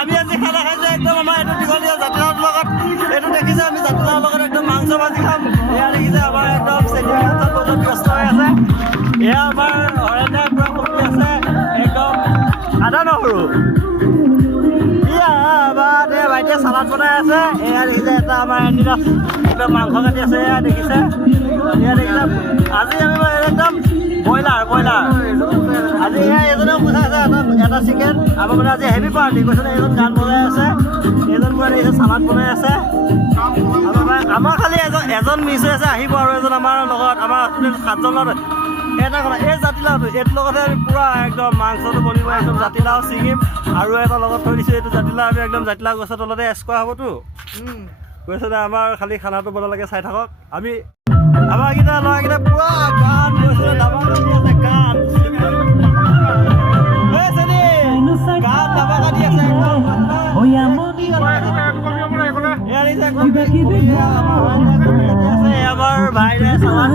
আমি আজি খানা খাইছোঁ একদম আমাৰ এইটো দীঘলীয়া জাতিলাওৰ লগত। এইটো দেখিছে আমি জাতিলাওৰ লগত একদম মাংস ভাজি খাম। এয়া দেখিছে আমাৰ একদম চেলিব্ৰেশ্যন বহুত ব্যস্ত হৈ আছে। এয়া আমাৰ হৰেণে পুৰা ফুটি আছে একদম আদা নহৰু। ভাইটিয়ে চালাড বনাই আছে। এয়া দেখিছে এটা আমাৰ এণ্ডিনা একদম মাংস কাটি আছে। এয়া দেখিছে আজি আমি একদম ব্ৰইলাৰ আজি এয়া এজনেও পুছা আছে এটা চিকেন। আমাৰ মানে আজি হেভি পাৰ্টি কৈছে। এজন গান বজাই আছে, এজন পুৰা দেখিছে চালাড বনাই আছে। আমাৰ খালি এজন মিছ হৈ আছে, আহিব আৰু এজন আমাৰ লগত আমাৰ 7জন লগত। এটা কথা এই জাতিলাওটো এইটোৰ লগতে আমি পুৰা একদম মাংসটো বনিব একদম জাতিলাও ছিঙিম আৰু এটা লগত থৈ দিছোঁ। এইটো জাতিলাও আমি একদম জাতিলাও গছৰ তলতে এচ কৰা হ'বতো কৈছে যে আমাৰ খালি খানাটো বনালৈকে চাই থাকক। আমি আমাৰ কেইটা ল'ৰাকেইটা পুৰা গান গৈছে, ডাবাৰ কাটি আছে গান গান ডাবাৰ কাটি আছে একদম আমাৰ ভাইৰে চালাড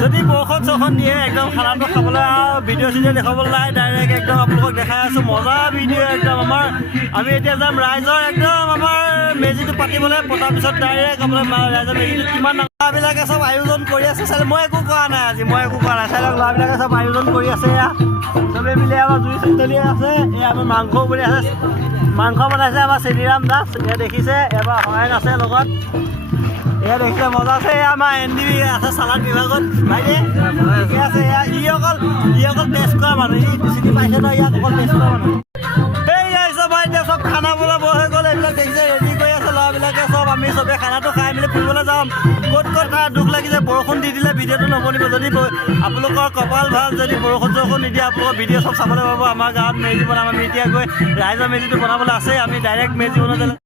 যদি বৰষুণ চৰষুণ দিয়ে একদম খানাটো খাবলৈ ভিডিঅ' চিডিঅ' দেখাবলৈ নাই, ডাইৰেক্ট একদম আপোনালোকক দেখাই আছোঁ মজা ভিডিঅ' একদম আমাৰ। আমি এতিয়া যাম ৰাইজৰ একদম আমাৰ মেজিটো পাতিবলৈ, পতাৰ পিছত ডাইৰেক্ট আপোনাৰ ৰাইজৰ মেজিটো কিমান ল'ৰাবিলাকে চব আয়োজন কৰি আছে। চাই মই একো কৰা নাই আজি, মই একো কৰা নাই। চাই লওক ল'ৰাবিলাকে চব আয়োজন কৰি আছে। এয়া চবেই মিলি আমাৰ জুই চলি আছে। এয়া আমাৰ মাংসও বনি আছে, মাংস বনাইছে আমাৰ চেনিৰাম দাস। এয়া দেখিছে এবাৰ হৰেণ আছে লগত। এয়া দেখিছে মজা আছে। এয়া আমাৰ এনডি আছে চালাড বিভাগত ভাইটি ঠিকে আছে। এয়া ই অকল টেষ্ট কৰা মানুহ, ই চিনি পাইছে ন, ইয়াক অকল টেষ্ট কৰা মানুহ। এই আহিছে ভাইটি চব খানা বনাব হৈ গ'ল। এইবিলাক দেখিছে ৰেডি কৰি আছে ল'ৰাবিলাকে চব। আমি চবে খানাটো খাই মেলি ফুৰিবলৈ যাম। ক'ত দুখ লাগিছে বৰষুণ দি দিলে ভিডিঅ'টো নবনিব। যদি আপোনালোকৰ কপাল ভাল, যদি বৰষুণ চৰষুণ নিদিয়ে আপোনালোকৰ ভিডিঅ' চব চাবলৈ পাব। আমাৰ গাঁৱত মেজি বনাম আমি এতিয়া গৈ ৰাইজৰ মেজিটো বনাবলৈ আছে। আমি ডাইৰেক্ট মেজি বনাবলৈ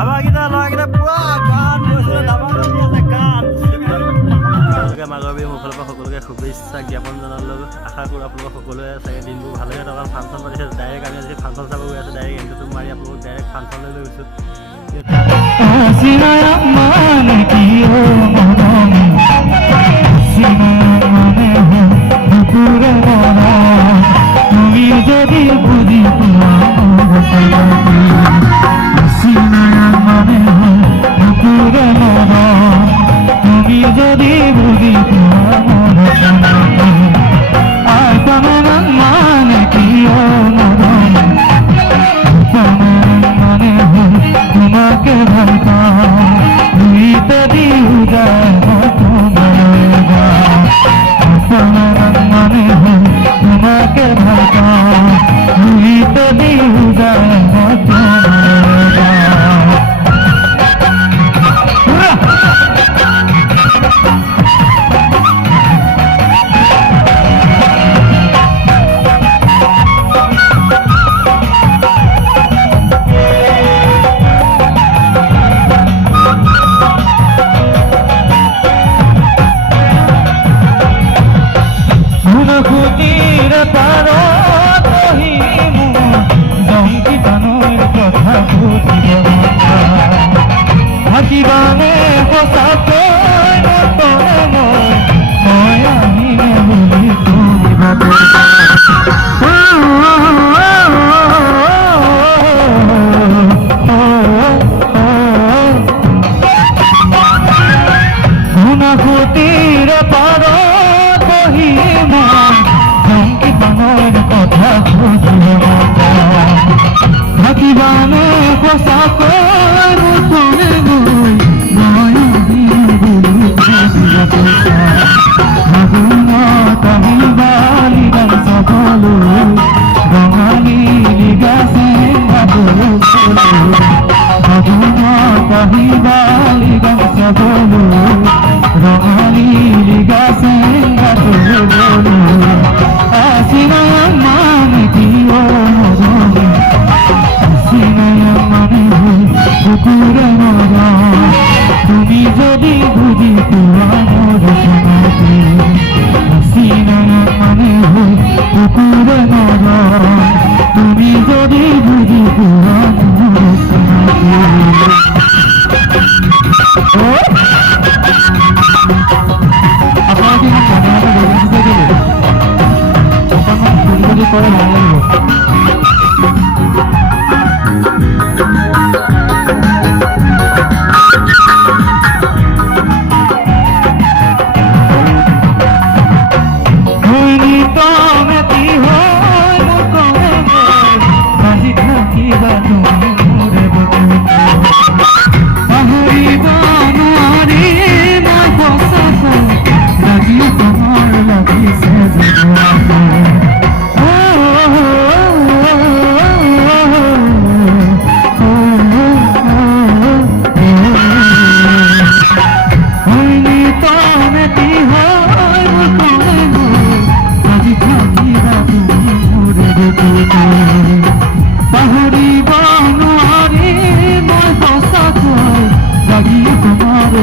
আমাৰ কেইটা ল'ৰাকেইটা পুৰা গান গৈছে, ডাবাৰ কাটি আছে গান। মাঘৰ বিহুৰ মুখৰ পৰা সকলোকে শুভেচ্ছা জ্ঞাপন জনালোঁ। আশা কৰোঁ আপোনালোক সকলোৱে চাগে দিনবোৰ ভালকৈ থকা। ফাংচন পাতিছে ডাইৰেক্ট আমি আজি ফাংচন চাব গৈ আছোঁ। ডাইৰেক্ট এণ্ট্ৰিটো মাৰি আপোনালোক ডাইৰেক্ট ফাংচনলৈ লৈ গৈছোঁ। Sinayang mani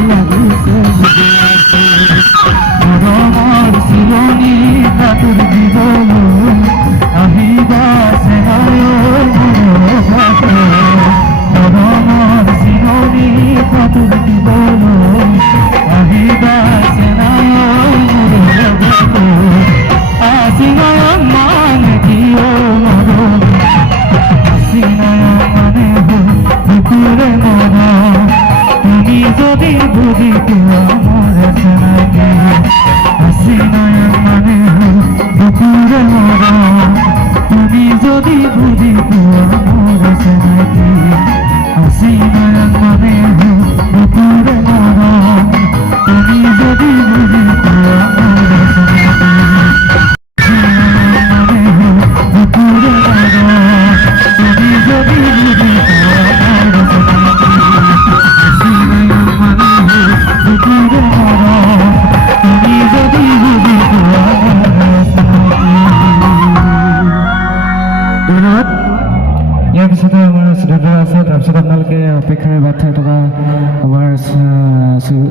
লাগিছে মৰমৰ চিৰণি কাটোৰ দিবলৈ আহিবা চেনাই মৰমৰ চিৰণি কাটোৰ দিবলৈ আহিবা চেনাই আসিনায় মানে কিয় মৰম আসিনায় মানে বুকুৰে মৰম তুমি যদি বুজি পোৱা মোৰ চেনাকি আসিনায় মানে বুকুৰে মৰম তুমি যদি বুজি পোৱা মোৰ চেনাকি আসিনায় মানে বুকুৰে মৰম তুমি যদি বুজি পোৱা মোৰ চেনাকি ইয়াৰ পিছতে আমাৰ শ্ৰীধৰ আছে তাৰপিছত আপোনালোকে অপেক্ষাৰে বাট চাই থকা আমাৰ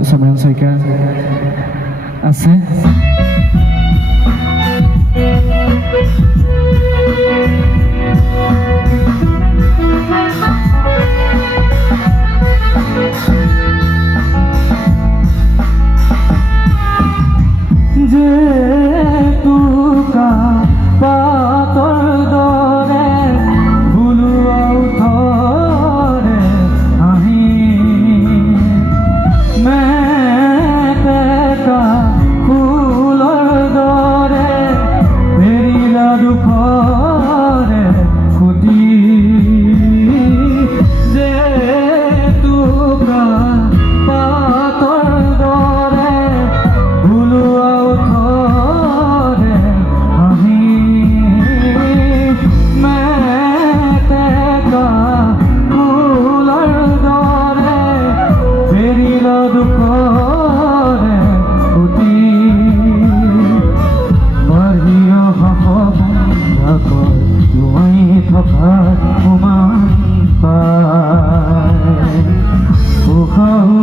সমৰণ শইকীয়া আছে যে টুকা পাতৰ দৰে বুলোৱা উঠৰে আহি মেটেকা ফুলৰ দৰে এৰিলা দুখৰে খুটি যে টুকা পাতৰ দৰে বুলোৱা উঠৰে আহি মেটেকা ফুলৰ দৰে এৰিলা দুখৰে খুটি বাহিৰ সাহসৰ জুৱাই থকা সমান পায় উশাহো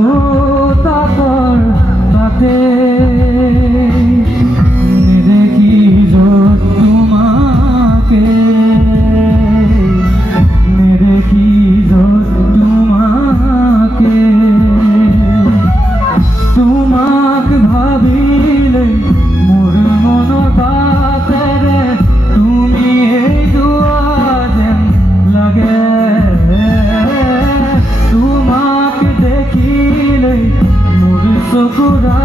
তাকৰ তাতে নেদেখি য'ত তোমাকে নেদেখি য'ত তোমাকে তোমাক ভাবিলে মোৰ মনৰ বাটেৰে তুমি যোৱা যেন লাগে তোমাক দেখিলে মোৰ চকুৰা